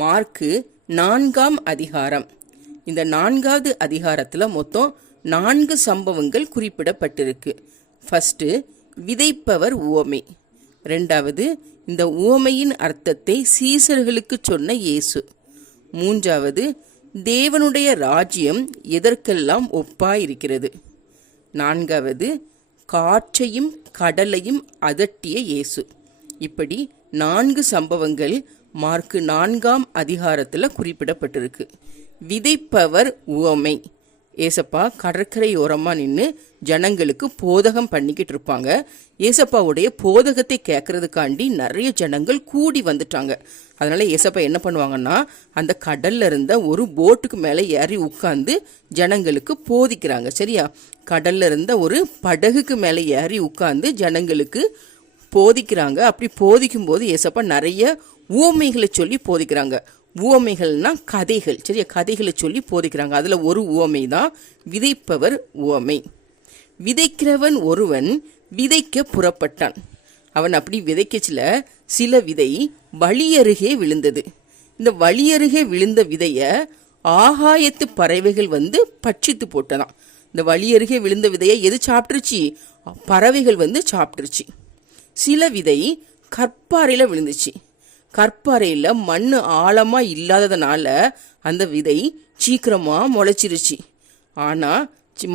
Mark 4ஆம் அதிகாரம். இந்த 4வது அதிகாரத்தில் மொத்தம் 4 சம்பவங்கள் குறிப்பிடப்பட்டிருக்கு. ஃபர்ஸ்ட், விதைப்பவர் உவமை. 2வது, இந்த உவமையின் அர்த்தத்தை சீசர்களுக்கு சொன்ன இயேசு. 3வது, தேவனுடைய ராஜ்யம் எதற்கெல்லாம் ஒப்பாயிருக்கிறது. 4வது, காற்றையும் கடலையும் அதட்டிய இயேசு. இப்படி 4 சம்பவங்கள் மார்க்கு 4ஆம் அதிகாரத்தில் குறிப்பிடப்பட்டிருக்கு. விதைப்பவர் உவமை. ஏசப்பா கடற்கரையோரமாக நின்று ஜனங்களுக்கு போதகம் பண்ணிக்கிட்டு இருப்பாங்க. ஏசப்பாவுடைய போதகத்தை கேட்கறதுக்காண்டி நிறைய ஜனங்கள் கூடி வந்துட்டாங்க. அதனால ஏசப்பா என்ன பண்ணுவாங்கன்னா, அந்த கடல்ல இருந்த ஒரு போட்டுக்கு மேலே ஏறி உட்கார்ந்து ஜனங்களுக்கு போதிக்கிறாங்க. சரியா? கடல்ல இருந்த ஒரு படகுக்கு மேலே ஏறி உட்கார்ந்து ஜனங்களுக்கு போதிக்கிறாங்க. அப்படி போதிக்கும் போது ஏசப்பா நிறைய உவமைகளை சொல்லி போதிக்கிறாங்க. உவமைகள்னா கதைகள். சரியா? கதைகளை சொல்லி போதிக்கிறாங்க. அதுல ஒரு உவமை தான் விதைப்பவர் உவமை. விதைக்கிறவன் ஒருவன் விதைக்க புறப்பட்டான். அவன் அப்படி விதைக்கச்சில சில விதை வழியருகே விழுந்தது. இந்த வழியருகே விழுந்த விதைய ஆகாயத்து பறவைகள் வந்து பட்சித்து போட்டதான். இந்த வழியருகே விழுந்த விதையை எது சாப்பிட்டுருச்சு? பறவைகள் வந்து சாப்பிட்டுருச்சு. சில விதை கற்பாறையில் விழுந்துச்சு. கற்பாறையில் மண் ஆழமாக இல்லாததுனால அந்த விதை சீக்கிரமாக முளைச்சிருச்சு. ஆனால்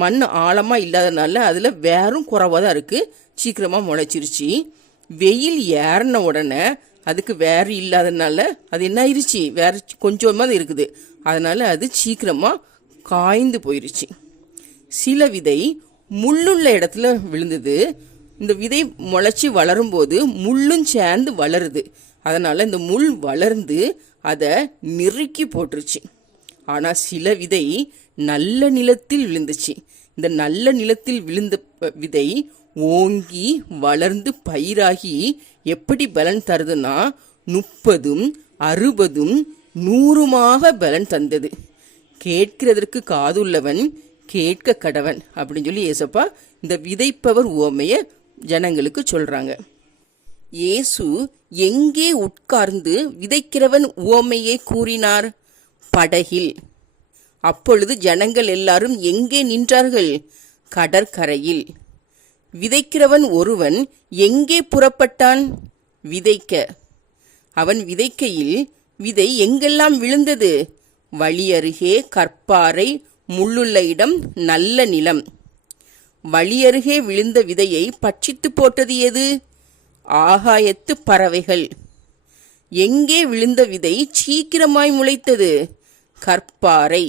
மண் ஆழமாக இல்லாததுனால அதில் வேரும் குறைவாக தான் இருக்குது. சீக்கிரமாக முளைச்சிருச்சு. வெயில் ஏறின உடனே அதுக்கு வேறு இல்லாததுனால அது என்ன ஆயிடுச்சு? வேறு கொஞ்சமாக தான் இருக்குது. அதனால் அது சீக்கிரமாக காய்ந்து போயிருச்சு. சில விதை முள்ளுள்ள இடத்துல விழுந்தது. இந்த விதை முளைச்சி வளரும்போது முள்ளும் சேர்ந்து வளருது. அதனால இந்த முள் வளர்ந்து அதை நெருக்கி போட்டுருச்சு. ஆனால் சில விதை நல்ல நிலத்தில் விழுந்துச்சு. இந்த நல்ல நிலத்தில் விழுந்த விதை ஓங்கி வளர்ந்து பயிராகி எப்படி பலன் தருதுன்னா 30, 60, 100 பலன் தந்தது. கேட்கிறதற்கு காதுள்ளவன் கேட்க கடவன் அப்படின்னு சொல்லி ஏசப்பா இந்த விதைப்பவர் உவமையை ஜனங்களுக்கு சொல்றாங்க. இயேசு எங்கே உட்கார்ந்து விதைக்கிறவன் உவமையை கூறினார்? படகில். அப்பொழுது ஜனங்கள் எல்லாரும் எங்கே நின்றார்கள்? கடற்கரையில். விதைக்கிறவன் ஒருவன் எங்கே புறப்பட்டான்? விதைக்க. அவன் விதைக்கையில் விதை எங்கெல்லாம் விழுந்தது? வழியருகே, கற்பாறை, முள்ளுள்ள இடம், நல்ல நிலம். வழியருகே விழுந்த விதையை பட்சித்து போட்டது எது? ஆகாயத்து பறவைகள். எங்கே விழுந்த விதை சீக்கிரமாய் முளைத்தது? கற்பாறை.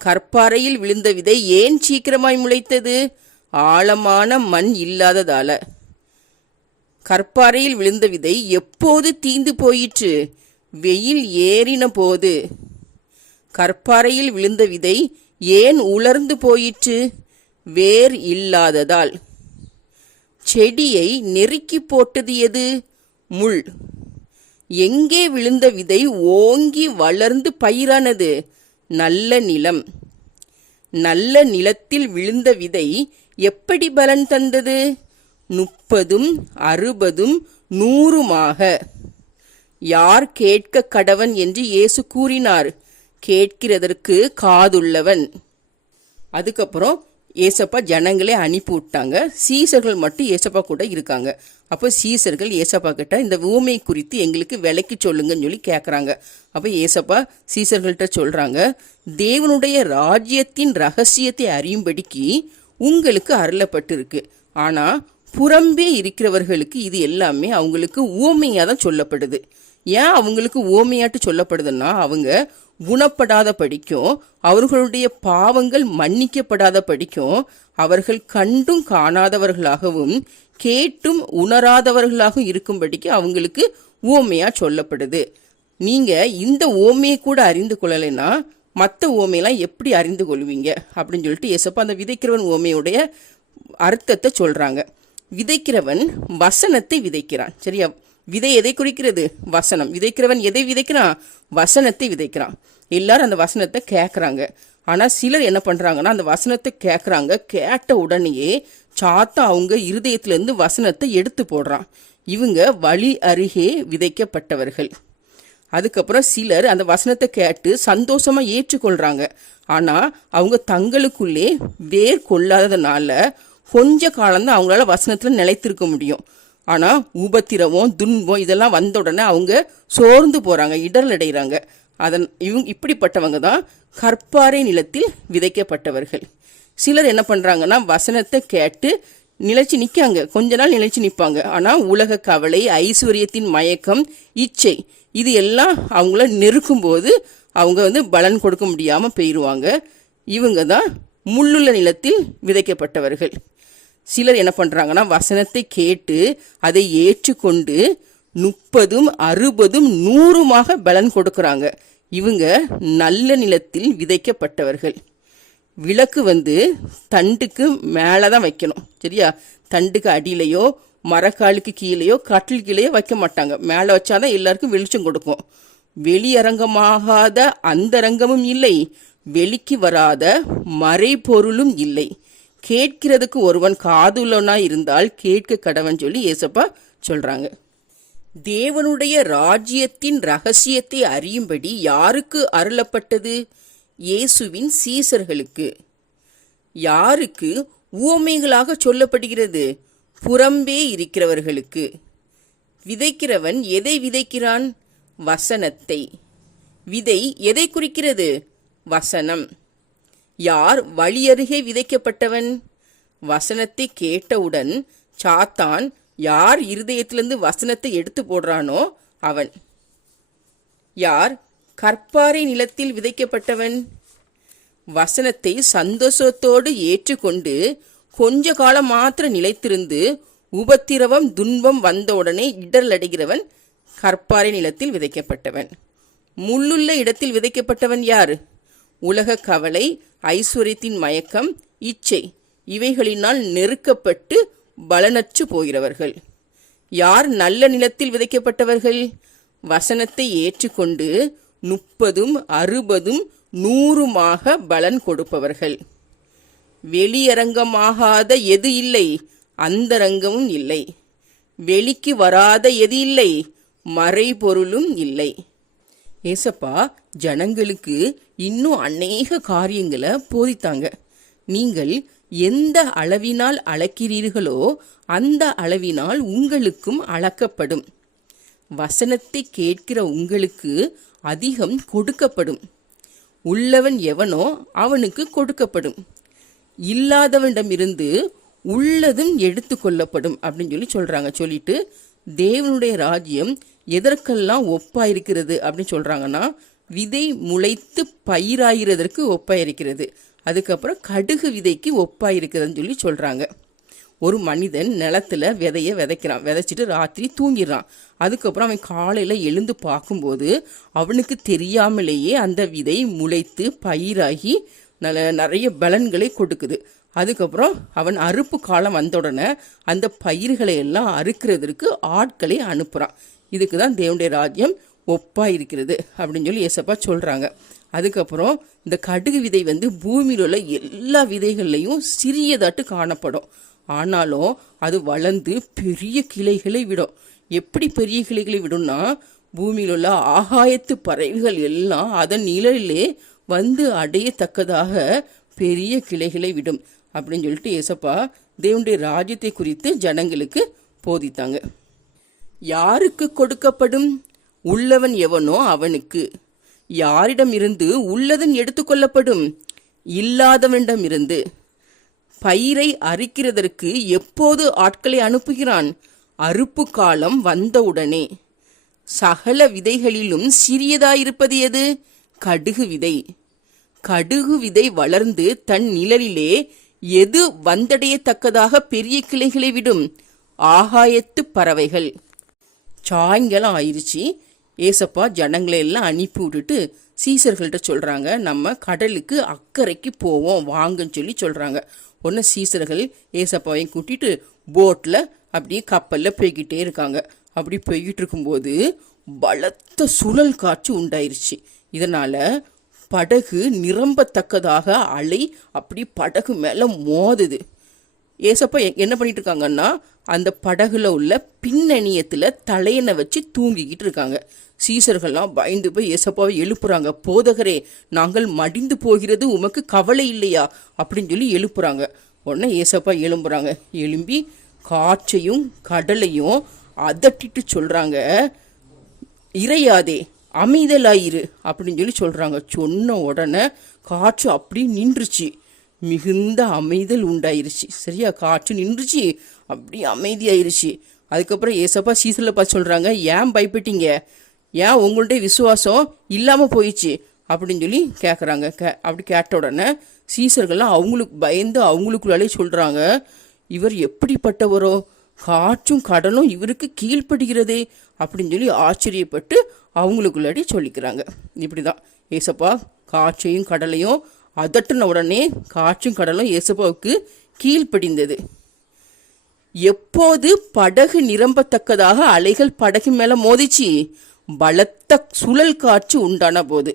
கற்பாறையில் விழுந்த விதை ஏன் சீக்கிரமாய் முளைத்தது? ஆழமான மண் இல்லாததால. கற்பாறையில் விழுந்த விதை எப்போது தீந்து போயிற்று? வெயில் ஏறின போது. கற்பாறையில் விழுந்த விதை ஏன் உலர்ந்து போயிற்று? வேர் இல்லாததால். செடியை நெருக்கி போட்டது எது? முள். எங்கே விழுந்த விதை ஓங்கி வளர்ந்து பயிரானது? நல்ல நிலம். நல்ல நிலத்தில் விழுந்த விதை எப்படி பலன் தந்தது? 30, 60, 100. யார் கேட்க கடவன் என்று இயேசு கூறினார்? கேட்கிறதற்கு காதுள்ளவன். அதுக்கப்புறம் ஏசப்பா ஜனங்களே அனுப்பி விட்டாங்க. சீசர்கள் மட்டும் ஏசப்பா கூட இருக்காங்க. அப்போ சீசர்கள் ஏசப்பா கிட்ட இந்த ஊமை குறித்து எங்களுக்கு விளக்கி சொல்லுங்கன்னு சொல்லி கேட்குறாங்க. அப்போ ஏசப்பா சீசர்கள்ட்ட சொல்றாங்க, தேவனுடைய ராஜ்யத்தின் ரகசியத்தை அறியும்படிக்கு உங்களுக்கு அருளப்பட்டிருக்கு. ஆனா புறம்பே இருக்கிறவர்களுக்கு இது எல்லாமே அவங்களுக்கு ஊமையாக தான் சொல்லப்படுது. ஏன் அவங்களுக்கு ஊமையாட்டு சொல்லப்படுதுன்னா, அவங்க குணப்படாத படிக்கும், அவர்களுடைய பாவங்கள் மன்னிக்கப்படாத படிக்கும், அவர்கள் கண்டும் காணாதவர்களாகவும் கேட்டும் உணராதவர்களாகவும் இருக்கும்படிக்கு அவங்களுக்கு ஓமையா சொல்லப்படுது. நீங்க இந்த ஓமையை கூட அறிந்து கொள்ளலைன்னா மற்ற ஓமையெல்லாம் எப்படி அறிந்து கொள்வீங்க அப்படின்னு சொல்லிட்டு ஏசப்பா அந்த விதைக்கிறவன் ஓமையுடைய அர்த்தத்தை சொல்றாங்க. விதைக்கிறவன் வசனத்தை விதைக்கிறான். சரியா? விதை எதை குறிக்கிறது? வசனம். விதைக்கிறவன் எதை விதைக்கிறான்? வசனத்தை விதைக்கிறான். எல்லாரும் அந்த வசனத்தை கேட்கறாங்க. ஆனா சிலர் என்ன பண்றாங்கன்னா, அந்த வசனத்தை கேட்கறாங்க. கேட்ட உடனேயே சாத்தா அவங்க இருதயத்துல இருந்து வசனத்தை எடுத்து போடுறான். இவங்க வழி அருகே விதைக்கப்பட்டவர்கள். அதுக்கப்புறம் சிலர் அந்த வசனத்தை கேட்டு சந்தோஷமா ஏற்றுக்கொள்றாங்க. ஆனா அவங்க தங்களுக்குள்ளே வேர் கொள்ளாததுனால கொஞ்ச காலம்தான் அவங்களால வசனத்துல நிலைத்திருக்க முடியும். ஆனா உபத்திரவம் துன்பம் இதெல்லாம் வந்த உடனே அவங்க சோர்ந்து போறாங்க, இடர் அடைகிறாங்க. இப்படிப்பட்டவங்க தான் கற்பாறை நிலத்தில் விதைக்கப்பட்டவர்கள். சிலர் என்ன பண்றாங்கன்னா வசனத்தை கேட்டு நிலைச்சு நிற்காங்க, கொஞ்ச நாள் நிலைச்சு நிற்பாங்க. ஆனால் உலக கவலை, ஐஸ்வர்யத்தின் மயக்கம், இச்சை இது எல்லாம் அவங்கள நெருக்கும் போது அவங்க பலன் கொடுக்க முடியாமல் போயிடுவாங்க. இவங்க தான் முள்ளுள்ள நிலத்தில் விதைக்கப்பட்டவர்கள். சிலர் என்ன பண்ணுறாங்கன்னா வசனத்தை கேட்டு அதை ஏற்றுக்கொண்டு 30, 60, 100 பலன் கொடுக்குறாங்க. இவங்க நல்ல நிலத்தில் விதைக்கப்பட்டவர்கள். விளக்கு தண்டுக்கு மேலே தான் வைக்கணும், சரியா? தண்டுக்கு அடியிலையோ மரக்காலுக்கு கீழேயோ கட்டில் கீழேயோ வைக்க மாட்டாங்க. மேலே வச்சாதான் எல்லாருக்கும் வெளிச்சம் கொடுக்கும். வெளியரங்கமாகாத அந்தரங்கமும் இல்லை, வெளிக்கு வராத மறைபொருளும் இல்லை. கேட்கிறதுக்கு ஒருவன் காதுள்ளவனா இருந்தால் கேட்க கடவன் சொல்லி ஏசப்பா சொல்றாங்க. தேவனுடைய ராஜ்யத்தின் ரகசியத்தை அறியும்படி யாருக்கு அருளப்பட்டது? இயேசுவின் சீசர்களுக்கு. யாருக்கு உவமைகளாக சொல்லப்படுகிறது? புறம்பே இருக்கிறவர்களுக்கு. விதைக்கிறவன் எதை விதைக்கிறான்? வசனத்தை. விதை எதை குறிக்கிறது? வசனம். யார் வழியருகே விதைக்கப்பட்டவன்? வசனத்தை கேட்டவுடன் சாத்தான் யார் இருதயத்திலிருந்து வசனத்தை எடுத்து போடுறானோ அவன். யார் கற்பாறை நிலத்தில் விதைக்கப்பட்டவன்? வசனத்தை சந்தோஷத்தோடு ஏற்றுக்கொண்டு கொஞ்ச காலம் மாத்திரம் நிலைத்திருந்து உபத்திரவம் துன்பம் வந்தவுடனே இடர் அடைகிறவன் கற்பாறை நிலத்தில் விதைக்கப்பட்டவன். முள்ளுள்ள இடத்தில் விதைக்கப்பட்டவன் யார்? உலக கவலை, ஐஸ்வர்யத்தின் மயக்கம், இச்சை இவைகளினால் நெருக்கப்பட்டு பலனற்று போகிறவர்கள். யார் நல்ல நிலத்தில் விதைக்கப்பட்டவர்கள்? வசனத்தை ஏற்றுக்கொண்டு 30, 60, 100 பலன் கொடுப்பவர்கள். வெளியரங்கமாகாத எது இல்லை, அந்தரங்கமும் இல்லை. வெளிக்கு வராத எது இல்லை, மறைபொருளும் இல்லை. ஏசப்பா ஜனங்களுக்கு இன்னும் அநேக காரியங்களை போதித்தாங்க. நீங்கள் எந்த அளவினால் அளக்கிறீர்களோ அந்த அளவினால் உங்களுக்கும் அளக்கப்படும். வசனத்தை கேட்கிற உங்களுக்கு அதிகம் கொடுக்கப்படும். உள்ளவன் எவனோ அவனுக்கு கொடுக்கப்படும், இல்லாதவனிடமிருந்து உள்ளதும் எடுத்து கொள்ளப்படும் அப்படின்னு சொல்றாங்க. சொல்லிட்டு தேவனுடைய ராஜ்யம் எதற்கெல்லாம் ஒப்பாயிருக்கிறது அப்படின்னு சொல்றாங்கன்னா, விதை முளைத்து பயிராகிறதற்கு ஒப்பாயிருக்கிறது. அதுக்கப்புறம் கடுகு விதைக்கு ஒப்பாயிருக்கிறதுன்னு சொல்லி சொல்றாங்க. ஒரு மனிதன் நிலத்துல விதைய விதைக்கிறான், விதைச்சிட்டு ராத்திரி தூங்கிடுறான். அதுக்கப்புறம் அவன் காலையில எழுந்து பார்க்கும்போது அவனுக்கு தெரியாமலேயே அந்த விதை முளைத்து பயிராகி நிறைய பலன்களை கொடுக்குது. அதுக்கப்புறம் அவன் அறுப்பு காலம் வந்த உடனே அந்த பயிர்களை எல்லாம் அறுக்கிறதுக்கு ஆட்களை அனுப்புறான். இதுக்கு தான் தேவனுடைய ராஜ்யம் ஒப்பா இருக்கிறது அப்படின்னு சொல்லி ஏசப்பா சொல்றாங்க. அதுக்கப்புறம் இந்த கடுகு விதை பூமியில் உள்ள எல்லா விதைகள்லையும் சிறியதாட்டு காணப்படும். ஆனாலும் அது வளர்ந்து பெரிய கிளைகளை விடும். எப்படி பெரிய கிளைகளை விடும்னா, பூமியில் உள்ள ஆகாயத்து பறவைகள் எல்லாம் அதன் நிழலிலே அடையத்தக்கதாக பெரிய கிளைகளை விடும் அப்படின்னு சொல்லிட்டு ஏசப்பா தேவனுடைய ராஜ்யத்தை குறித்து ஜனங்களுக்கு போதித்தாங்க. யாருக்கு கொடுக்கப்படும்? உள்ளவன் எவனோ அவனுக்கு. யாரிடம் இருந்து உள்ளதன் எடுத்துக்கொள்ளப்படும்? இல்லாதவனிடமிருந்து. பயிரை அறுக்கிறதற்கு எப்போது ஆட்களை அனுப்புகிறான்? அறுப்பு காலம் வந்தவுடனே. சகல விதைகளிலும் சிறியதாயிருப்பது எது? கடுகு விதை. கடுகு விதை வளர்ந்து தன் நிழலிலே எது வந்தடையத்தக்கதாக பெரிய கிளைகளை விடும்? ஆகாயத்து பறவைகள். சாயங்காலம் ஆயிடுச்சு. ஏசப்பா ஜனங்களை எல்லாம் அனுப்பி விட்டுட்டு சீசர்கள்ட்ட சொல்றாங்க, நம்ம கடலுக்கு அக்கறைக்கு போவோம் வாங்கன்னு சொல்லி சொல்றாங்க. உடனே சீசர்கள் ஏசப்பாவையும் கூட்டிட்டு போட்ல அப்படியே கப்பல்ல போய்கிட்டே இருக்காங்க. அப்படி போய்கிட்டு இருக்கும்போது பலத்த சுழல் காற்று உண்டாயிருச்சு. இதனால படகு நிரம்பத்தக்கதாக அலை அப்படி படகு மேல மோதுது. ஏசப்பா என்ன பண்ணிட்டு இருக்காங்கன்னா அந்த படகுல உள்ள பின்னணியத்துல தலையணை வச்சு தூங்கிக்கிட்டு இருக்காங்க. சீசர்கள்லாம் பயந்து போய் ஏசப்பாவை எழுப்புறாங்க. போதகரே, நாங்கள் மடிந்து போகிறது உமக்கு கவலை இல்லையா அப்படின்னு சொல்லி எழுப்புறாங்க. உடனே ஏசப்பா எழும்புறாங்க. எழும்பி காற்றையும் கடலையும் அதட்டிட்டு சொல்றாங்க, இறையாதே, அமைதலாயிரு அப்படின்னு சொல்லி சொல்றாங்க. சொன்ன உடனே காற்று அப்படியே நின்றுச்சு. மிகுந்த அமைதல் உண்டாயிருச்சு. சரியா, காற்று நின்றுச்சு, அப்படியே அமைதியாயிருச்சு. அதுக்கப்புறம் ஏசப்பா சீசர்ல பார்த்து சொல்றாங்க, ஏன் பயப்பட்டீங்க, ஏன் உங்கள்ட்ட விசுவாசம் இல்லாம போயிடுச்சு அப்படின்னு சொல்லி கேட்குறாங்க. அப்படி கேட்ட உடனே சீசர்கள்லாம் அவங்களுக்கு பயந்து அவங்களுக்குள்ளாலே சொல்றாங்க, இவர் எப்படிப்பட்டவரோ, காற்றும் கடலும் இவருக்கு கீழ்ப்படுகிறதே அப்படின்னு சொல்லி ஆச்சரியப்பட்டு அவங்களுக்குள்ளாடி சொல்லிக்கிறாங்க. இப்படிதான் ஏசப்பா காற்றையும் கடலையும் அதட்டின உடனே காற்றும் கடலும் ஏசப்பாவுக்கு கீழ்ப்படிந்தது. எப்போது படகு நிரம்பத்தக்கதாக அலைகள் படகு மேல மோதிச்சு பலத்த சுழல் காற்று உண்டான போது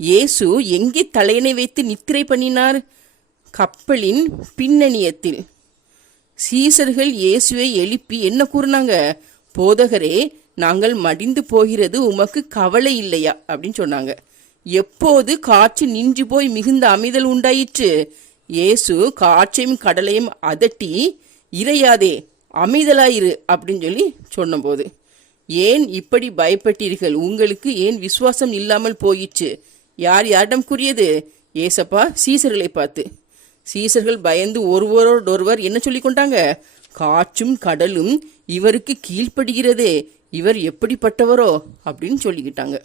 இயேசு எங்கே தலையணை வைத்து நித்திரை பண்ணினார்? கப்பலின் பின்னணியத்தில். சீசர்கள் இயேசுவை எழுப்பி என்ன கூறினாங்க? போதகரே, நாங்கள் மடிந்து போகிறது உமக்கு கவலை இல்லையா அப்படின்னு சொன்னாங்க. எப்போது காற்று நின்று போய் மிகுந்த அமைதல் உண்டாயிற்று? இயேசு காற்றையும் கடலையும் அதட்டி, இறையாதே, அமைதலாயிரு அப்படின்னு சொல்லி சொன்னபோது. ஏன் இப்படி பயப்பட்டீர்கள்? உங்களுக்கு ஏன் விசுவாசம் இல்லாமல் போயிற்று? யாரிடம் கூறியது? ஏசப்பா சீசர்களை பார்த்து. சீசர்கள் பயந்து ஒருவரோடொருவர் என்ன சொல்லி கொண்டாங்க? காற்றும் கடலும் இவருக்கு கீழ்ப்படுகிறதே, இவர் எப்படிப்பட்டவரோ அப்படின்னு சொல்லிக்கிட்டாங்க.